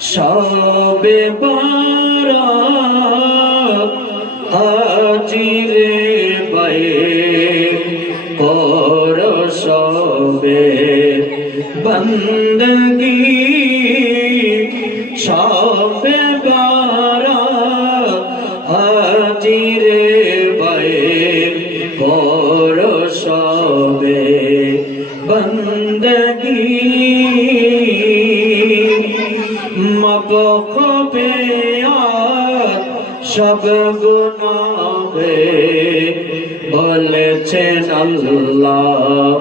সবে বারাত আজিরে বায়ে কর সবে বন্দগি সবে বারাত আজিরে বায়ে কর সবে বন্দগি মবকবে আর সব গুনাহে বলেছেন আল্লাহ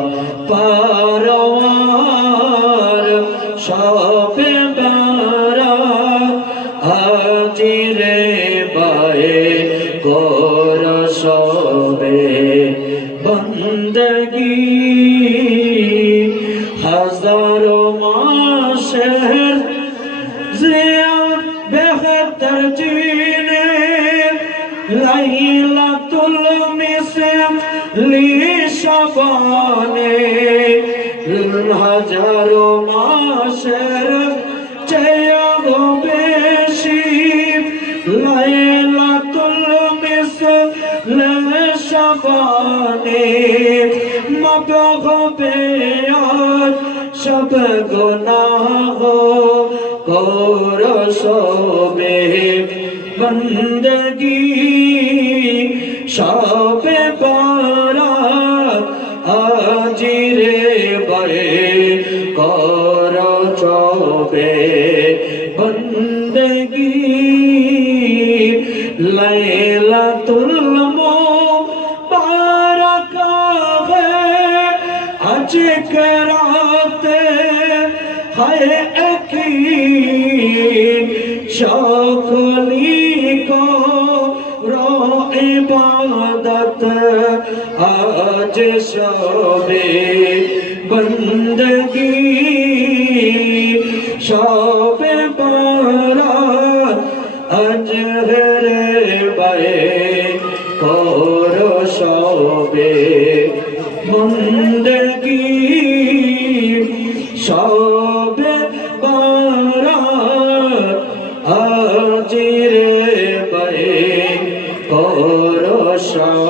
পারওয়ার সবে বারাত আজিরে বায়ে কর সবে বন্দগি হাজারো মাসের জিয়াদ বেহতর জিনে লাইলাতুল মিসলি শাবানে হাজারো মাসের চেয়েও বেশি লাইলাতুল মিসলি শাবানে মবগবে আর সব গুনাহ কর সবে বন্দগি সবে বারাত আজিরে বায়ে কর সবে বন্দগি লাইলাতুল মুবারক আজ কে রাতে হায় একদিন সকলি করো ইবাদত আজ সবে বন্দগি সবে বারাত আজিরে বায়ে করো সবে বন্দগি সবে বারাত আজিরে বায়ে কর সবে